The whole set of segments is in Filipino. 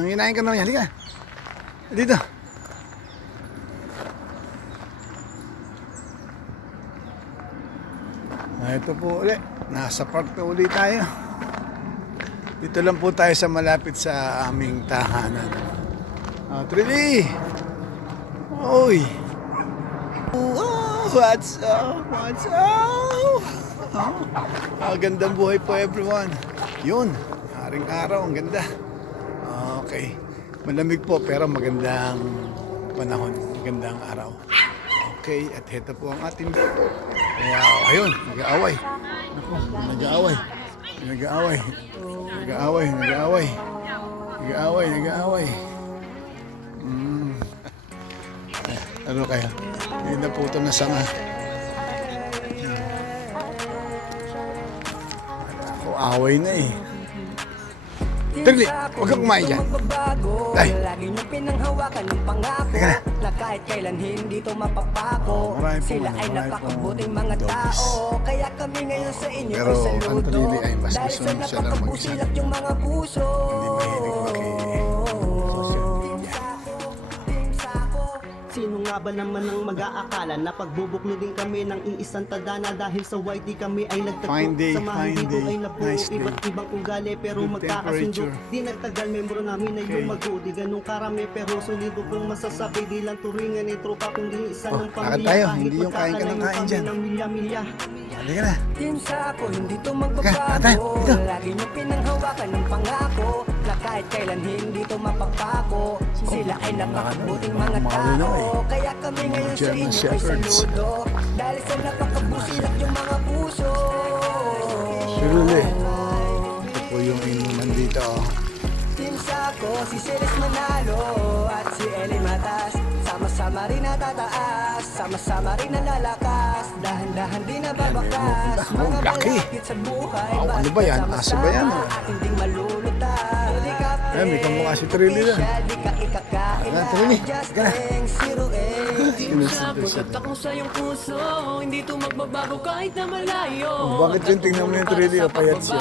Nanginain ka naman yan. Halika. Dito. Ito po ulit. Nasa park na ulit tayo. Dito lang po tayo sa malapit sa aming tahanan. Trilly! Oy! Oh, what's up? What's up? Gandang buhay po everyone. Yun, haring araw, ang ganda. Okay. Malamig po pero magandang panahon, magandang araw. Okay, at ito po ang ating wow, ayun, nag-aaway. Naku, nag-aaway. Nag-aaway. Nag-aaway, nag-aaway. Nag-aaway, nag-aaway. Ano kaya? Hindi na po ito nasanga. Ako, away na eh. Trilly, huwag kang kumain dyan. Ay. Teka na. Na kahit kailan hindi to mapapako. Sila ay napakabuting mga tao. Kaya kami ngayon sa inyo pero ay saludo. ang Trilly ay mas Dahil gusto sa niya siya lang mag-isa. napakabusilak yung mga puso. Hindi mahilig social media. Sino nga ba naman ang mag-aakala na pagbubuklodin kami ng iisang tadhana dahil sa YT kami ay nagtagpo. Fine day, Samahan fine dito day. ay nabuo Nice day. iba't ibang ugali pero Good magkakasundo. temperature. Di nagtagal membro namin ay lumago. Di ganun karami pero solido kong masasabi. Di lang turingan ni tropa kundi isa ng lakad pamilya. tayo. Kahit Hindi yung kain ka ng magkakalayo kain kami dyan. ng milya-milya. Halika na. Team Sako, hindi to Teka, ate, magbabago. dito. Lagi niyo pinanghawakan ng pangako na kahit kailan hindi to mapapako. Sila ay napakabuting mga tao. Kaya kami ngayon sa German inyo ay Shepherds. saludo. Dahil sa napakabusilak yung mga puso. Trilly. Ito po yung inuman dito. Team Sako, si Celes Manalo at si Eli Matas. Sama-sama rin natataas, sama-sama rin nalalakas. Dahan-dahan din nababakas. Oh, Mga laki. balakid sa buhay. Wow, ano ba yan? Aso ba yan? At hindi malulutang. Di ka Ay, may kamukha si Trilly na. Di ka ikakain Ah, Trilly, just ka na. ang ziruin. Sinusunod siya. Pagkat ako sa iyong puso, hindi to magbabago kahit na malayo. Bakit yun? Tingnan mo yung Trilly, payat siya.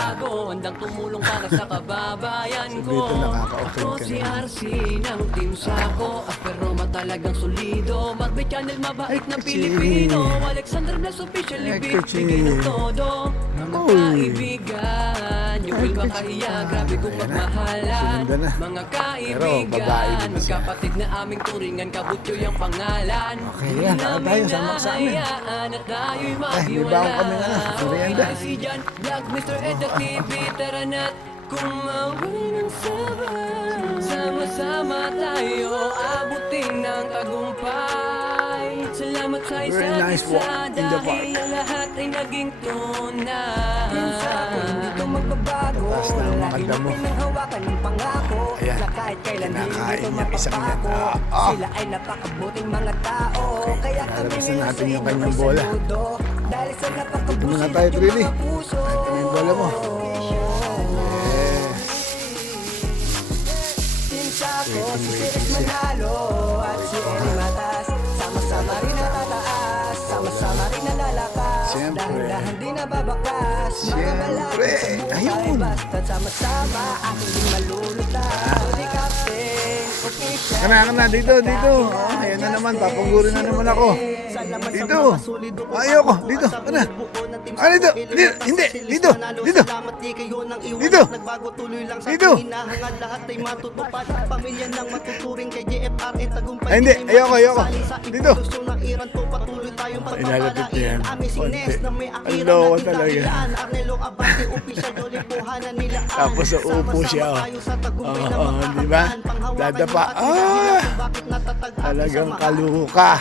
Handang tumulong para sa kababayan ko. Dito nakaka-offend Ako ka si naman. RC ng Team Sako. Pero talagang solido. Magbe channel mabait na Ay, Kuchi. Pilipino. Alexander Blas official, Ay, Kuchi. ibibigay ng todo. Mga Uy. kaibigan, yung Ay, will Kuchi. makahiya, grabe kong Ayan na. pagmahalan. Sinunda na. Mga Pero babae kaibigan, din siya. magkapatid na aming turingan, kabutyo yung pangalan. Okay, yan. Lakad tayo, sama ka sa amin. At tayo'y Ay, may baon kami na. Merienda. Si John, Vlog, Mr. Ed, at TV, tara na't kumawin ng saban. Sama-sama tayo, abutin ng tagumpay. Salamat sa Very isa't nice isa, walk in the park. dahil ang lahat ay naging tunay. Hindi to magbabago. Taas na ang mga Lagi damo. niyo pinanghawakan ng pangako. Ayan. Na kahit kailan hindi Kinakain to yung isang yan. mapapako. Sila ay napakabuting mga tao. Kaya kami Lalabas na ngayon natin sa yung inyo kanyang ay bola. saludo. Dahil sa Dito muna napakabusilak tayo, yung Trilly. mga puso. Ito na yung bola mo. Yes. Team Sako, si Waiting Celes siya. Manalo at si Eli Matas. Sama-sama rin natataas, sama-sama rin nalalakas. Siyempre. Dahan-dahan din nababakas. Mga Siyempre. balakid sa buhay, Ayun. basta't sama-sama at hindi malulutang. Di Captain, official. Kana, dito, dito. Oh, ayan na naman, papagurin na naman ako. Salamat sa Dito. mga solido kong Ayoko, ako dito, at sa kana. buo ng Team Ah, dito, Sako. dito, hindi, Celes dito, Manalo, dito. Salamat di kayo nang iwan Dito. at nagbago tuloy lang sa Dito. hinahangad. Lahat ay matutupad. Pamilya ng matuturing kay JFR at tagumpay. Ay, hindi, Di ayoko, ayoko. masasalin sa Dito. introduksyon ng Iran to, patuloy tayong Ilalapit niya yan. Amazing Konti. Nest na may akira Ang lowa na talaga. tinahilan. Arnelo Abante, official Jolly Puhanan nila. Tapos sa upo siya, oh. Tayo sa tagumpay na Oo, mga di ba? kabataan. Panghawakan Dadapa. yung ating Ah! kung bakit natatag ating Talagang samahan. kaluka.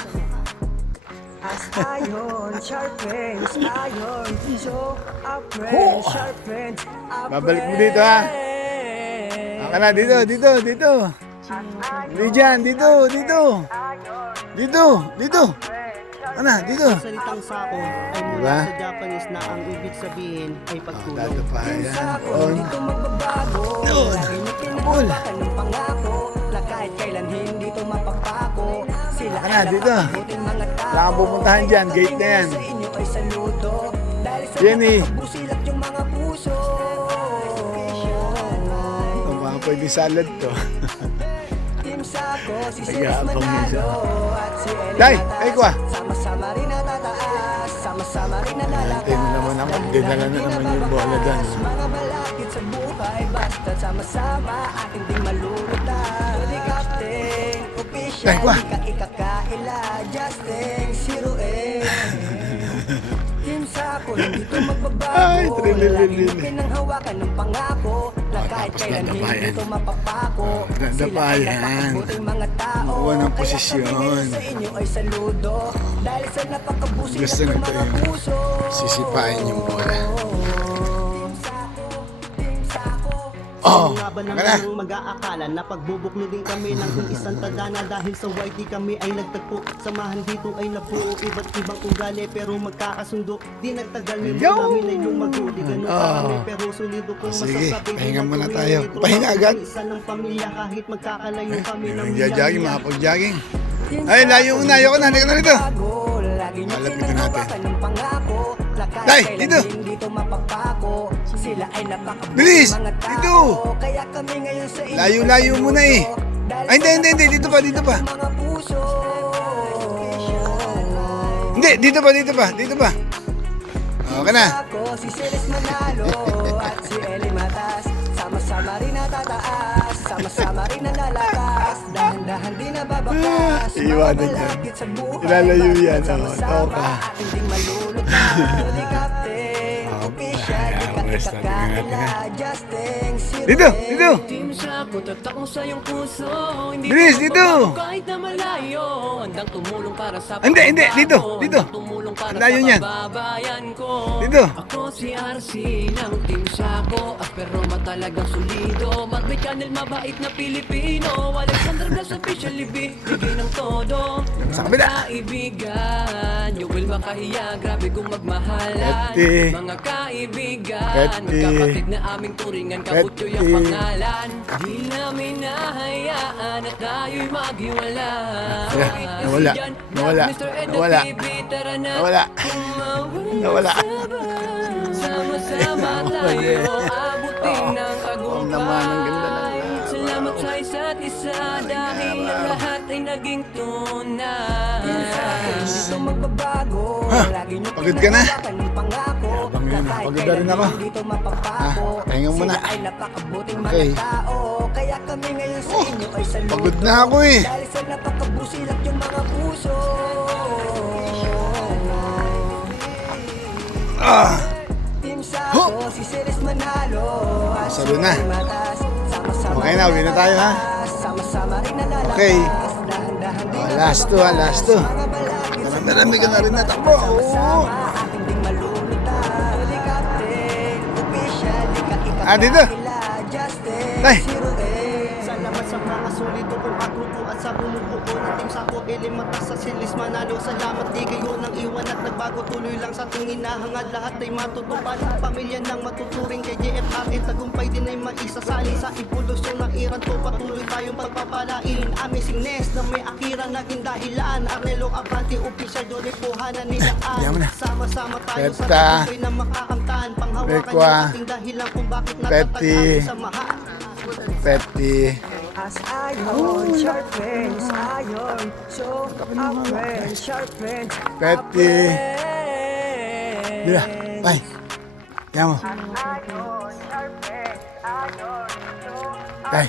As iron sharpens iron, so our Ho! friends sharpens our Babalik mo dito, ha? Kana, dito, dito, dito. Hindi dyan, dito, dito. Dito, dito. Kana, dito. Salitang sako ay mula Diba? sa Japanese na ang ibig sabihin ay pagtulong. Dadapa yan. Sako, On. hindi to magbabago. Doon. Lagi niyo Abol. pinaghawakan ng pangako na kahit kailan hindi to mapapako. Sila Kana, ay dito. napakabuting mga tao. Wala kang pupuntahan dyan, gate na yan. Sa inyo ay saludo. Dahil sa Yan eh. napakabusilak yung mga puso. pwedeng salad to. Team Sako, si Celis Nag-aabang Manalo at si Eli Day, Matas. ay ko ah. Sama-sama rin natataas, sama-sama rin nalalakas. Tingnan mo naman ako, dinala na naman yung bola dyan. Mga balakid sa buhay, basta sama-sama ating di malulutan. Holy Captain, official, Ay, ko ah. ikakaila, Justin, Zero A. Team Sako, hindi to magbabago. Ay, trililili. Lagi mo pinanghawakan ng pangako na kahit tapos kailan dadapayan. hindi to mapapako. Dadapayan. Sila ay napakabuting mga tao. Kuha ng Kaya posisyon. kami ngayon sa inyo ay saludo. Dahil sa napakabuting Gusto ng nito mga yung puso. sisipain yung bola. Team Sako, Team Sako. Oh, Nga baaka na. naman mag-aakala na pagbubuklo din kami ng kung isang tadhana dahil sa YT kami ay nagtagpo. Samahan dito ay nabuo iba't ibang ugali pero magkakasundo. Di nagtagal may Yo! namin ay lumago. Di ganun karami pero sulido kung Sige, masasabi. pahinga Di muna na tayo. tuloy Pahinga agad. Isa ng pamilya kahit magkakalayo kami ng Nagja-jogging, mga pag-jogging. Team Ay, Sako, layo na, ayoko na, halika na rito. bago. Lagi niyo Malapitan natin. pinanghawakan ng pangako na kahit Day, kailan dito. hindi to mapapako. Sila ay napakabuting Bilis, mga tao. dito. Kaya kami ngayon sa inyo Layo-layo ay mo na eh. saludo. Dahil Ay, hindi, sa dito pa, dito pa. mga puso. Hindi, dito pa. Dito pa. Okay na. Ako, si Celis Manalo at si Eli Matas. Sama-sama rin natataas, sama-sama rin nalalakas. Dahan-dahan din nababakas. Iiwanan Mga yan. balakid sa buhay, Ilalayo yan, basta oh. sama-sama, Tao ka. ating ding malulutan. Holy Captain, official, di ka Rest natin ikakaila. Justin, Zero Dito, A. dito. Team Sako, tatak mo sa iyong puso. Hindi Bilis, ko dito. magbabago kahit na malayo. Handang tumulong para sa Hindi, pagbabago. dito. Handang tumulong para Ang layo sa niyan. kababayan ko. Dito. Ako si RC ng Team Sako. Pero matalagang solido. Magbay channel, mabait na Pilipino. Alexander Blas officially bigay ng todo. Sa kabila. Kaibigan, you will makahiya. Grabe kung magmahalan. Peti. Mga kaibigan, Peti. magkapatid na aming turingan. Kabutyo yung Peti. pangalan. Di namin nahayaan at tayo'y maghiwala. Nawala. Nawala. Nawala. Nawala. Nawala. Sama-sama tayo, abutin ng Oo naman, ang ganda ng tagumpay. Salamat sa isa't isa dahil ang lahat ay naging tunay. Hindi to magbabago. Ha? Lagi niyo Pagod ka na? pinanghawakan ng pangako. Yabang yun, Na kahit pagod na kailan rin ako. hindi to mapapako. Ha? Pahinga muna. Sila ay napakabuting Okay. mga tao. Kaya kami ngayon sa inyo ay saludo. Pagod na ako eh. Dahil sa napakabusilat yung mga puso. Team Sako, si Celis Manalo at si Salo na. Eli Matas. Sama-sama Okay na, uwi na tayo, ha? Sama-sama rin nalalakas. Okay. Dahan-dahan din Oh, last to, ha, last to. mga balakid sa Marami ka na rin natakbo. Oo. sama-sama ating ding malulutan. Holy Captain, official, di ka Ah, dito. ikakakila. Justin, Ay. Zero A. Salamat sa mga sulido kung agrupo at sa bumubuo ng Team Sako. Eli Matas sa Celis Manalo. Salamat di kayo nang iwan at nagbago. Tuloy lang sa ating hinahangad. Lahat ay matutupad. Pamilya ng matuturing kay JFRN. Tagumpay din ay maisasali sa evolusyon ng iran to. Patuloy tayong pagpapalain. Amazing Nest na may akira naging dahilan. Arnelo Abante, official doon ay puhanan nilaan. Yaman na. Sama-sama tayo sa Peta. tagumpay na makakamtan. Panghawakan Rekwa. yung ating dahilan kung bakit natatag Peti. ating samahan. Petty. As iron sharpens iron, so our friends sharpens Petty. Dila. Ay. Kaya mo. Ay.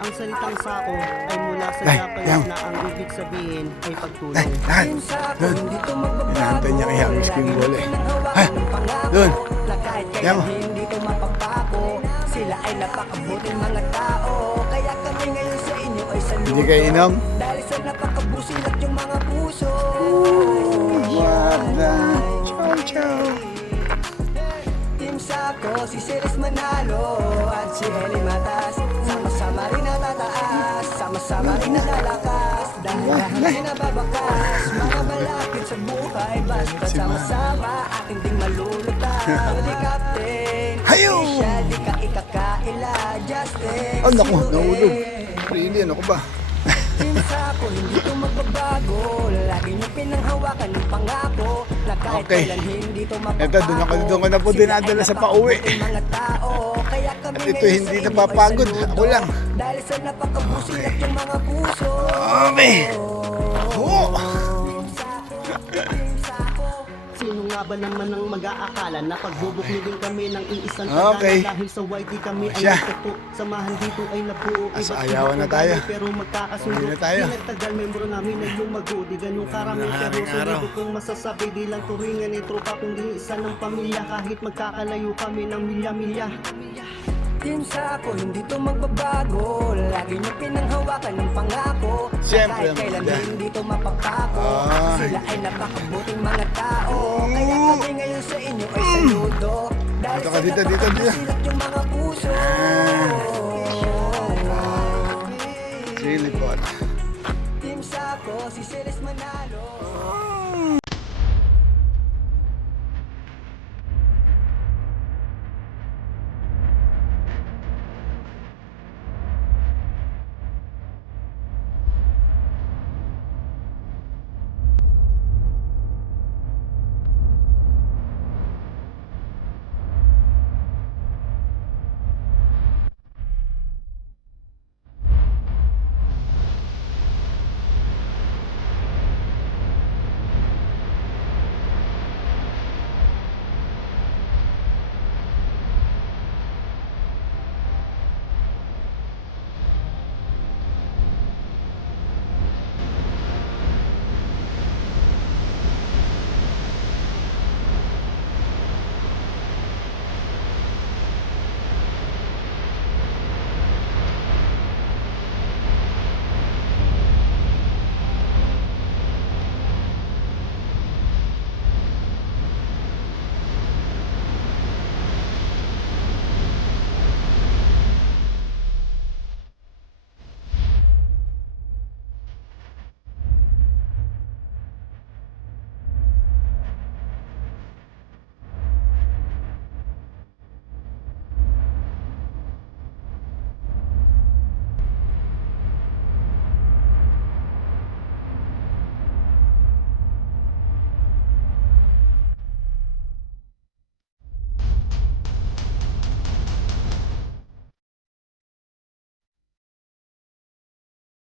Ang salitang sako ay mula sa Ay, Japanese yan. na ang ibig sabihin ay Ay. pagtulong. Lahat. Team Sako, Doon. hindi to magbabago. Inaantay niya kaya miss ko yung bola eh. Pinanghawakan Ha? ng pangako Doon. na kahit Yan kailan mo. hindi to mapapako. Sila ay napakabuting mga tao. Kaya kami ngayon sa inyo ay saludo. Hindi kayo inom? Dahil sa napakabusilat yung mga puso. Guarda. Chow, chow. Team Sako, si Celis Manalo at si Eli Matas. Sama-sama rin natataas, sama-sama rin nalalakas. Dahan-dahan din nababakas, mga balakid sa buhay. Basta Si Man. sama-sama ating ding malulutan. Holy Captain, Hayo! official, di ka ikakaila. Justin, Oh, naku, Zero A. nahulog. Really, ano ko ba? Team Sako, hindi to magbabago. Lagi niyo pinanghawakan ng pangako na kahit Okay. kailan hindi to mapapako. Ito, doon ko na po dinadala sa pauwi. Mga tao, kaya kami At ito ngayon hindi sa inyo ay napapagod. saludo. Ako lang. Dahil sa napakabusilat yung mga puso. Okay. Oo. Sino nga ba naman ang mag-aakala na pagbubukidin kami ng iisang Okay. dahil sa YT kami ay Siya. nagtagpo. Samahan dito ay nabuo. Asa Iba't ayawan ibang na tayo. ugali, pero magkakasundo. Hindi na tayo. Di nagtagal, membro namin ay lumago. Di ganun karami pero Maraming araw. sulido kong masasabi. Di lang turingan ni tropa kundi isa ng pamilya. Kahit magkakalayo kami ng milya-milya. Team Sako, hindi to magbabago. Lagi niyo pinanghawakan ng pangako. Na Siyempre, kahit kailan maganda. hindi to mapapako. Ay. Sila ay napakabuting mga tao. Kaya kami ngayon sa inyo ay saludo. Dahil Dito sa ka, dito, dito. napakabusilat yung mga puso. Chili pot. Team Sako, si Ceres Manalo.